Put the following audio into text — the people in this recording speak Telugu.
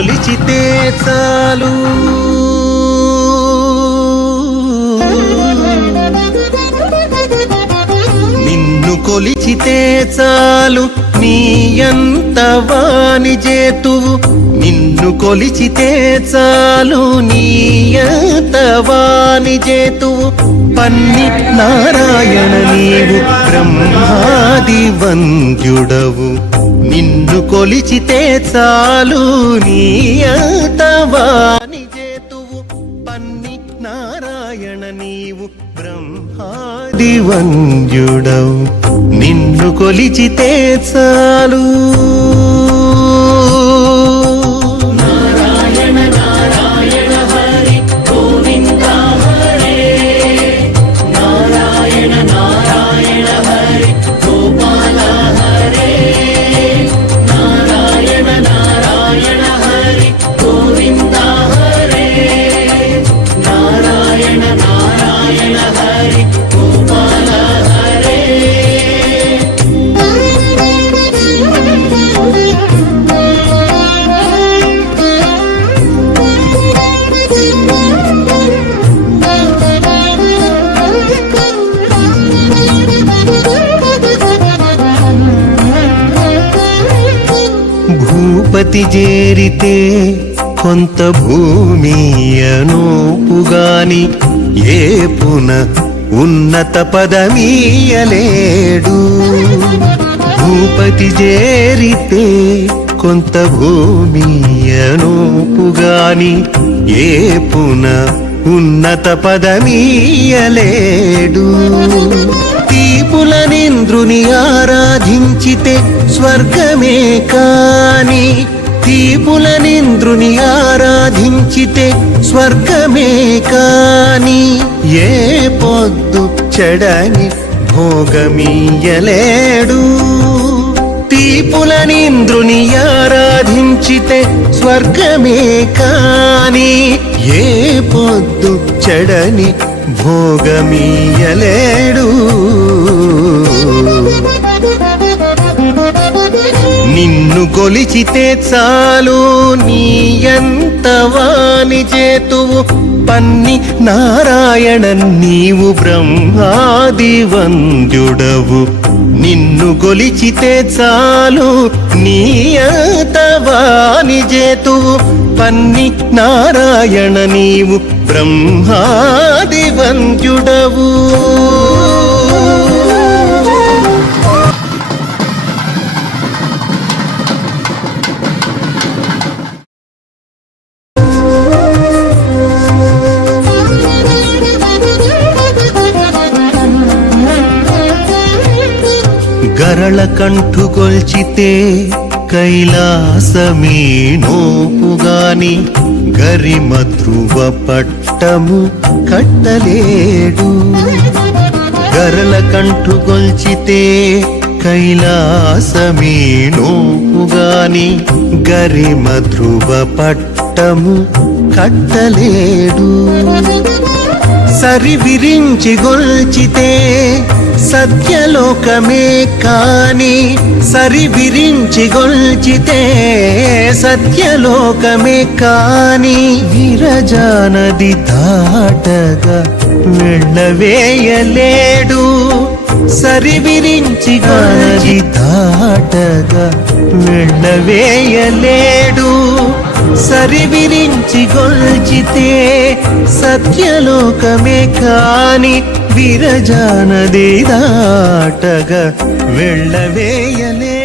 కొలిచితే చాలు నిన్ను కొలిచితే చాలు నీయంత వాని జేతువు నిన్ను కొలిచితే చాలు నీయంత వాని జేతువు పన్ని నారాయణ నీవు బ్రహ్మాది వంద్యుడవు నిన్ను కొలిచితే చాలు నీయంత వాని జేతువు పన్ని నారాయణ నీవు బ్రహ్మాది వంద్యుడవు నిన్ను కొలిచితే చాలు నారాయణ నారాయణ హరి గోవింద హరే నారాయణ నారాయణ హరి గోపాల హరే నారాయణ నారాయణ హరి గోవింద హరే నారాయణ నారాయణ హరి గోపాల హరే భూపతి చేరితే కొంత భూమి అనూపుగాని ఏపున ఉన్నత పదమీయలేడు భూపతి చేరితే కొంత భూమి అనూపుగాని ఏపున ఉన్నత పదమీయలేడు తీపులనింద్రుని ఆరాధించితే స్వర్గమే కాని తీపులనింద్రుని ఆరాధించితే స్వర్గమే కాని ఏ పొద్దు చెడని భోగమీయలేడు తీపులనింద్రుని ఆరాధించితే స్వర్గమే కాని ఏ పొద్దు చెడని భోగమీయలేడు నిన్ను కొలిచితే చాలు నీయంత వాని చేతువు పన్ని నారాయణ నీవు బ్రహ్మాది వంద్యుడవు నిన్ను కొలిచితే చాలు నీయంత వాని చేతువు పన్ని నారాయణ నీవు బ్రహ్మాది వంద్యుడవు గరళ కంఠు కొల్చితే కైలాసమీ నోపుగాని గరిమ ధ్రువ పట్టము కట్టలేడు గరళ కంఠు కొల్చితే కైలాసమీ నోపుగాని గరిమ ధ్రువ పట్టము కట్టలేడు సరి విరించి గొల్చితే సత్యలోకమే కాని సరి విరించి గొల్చితే సత్యలోకమే కాని విరజానది దాటగా వెళ్ళవేయలేడు సరి విరించి నది దాటగా వెళ్ళవేయలేడు సరి విరించి గొల్చితే సత్యలోకమే కాని విరజానది దాటగా వెళ్ళవేయలే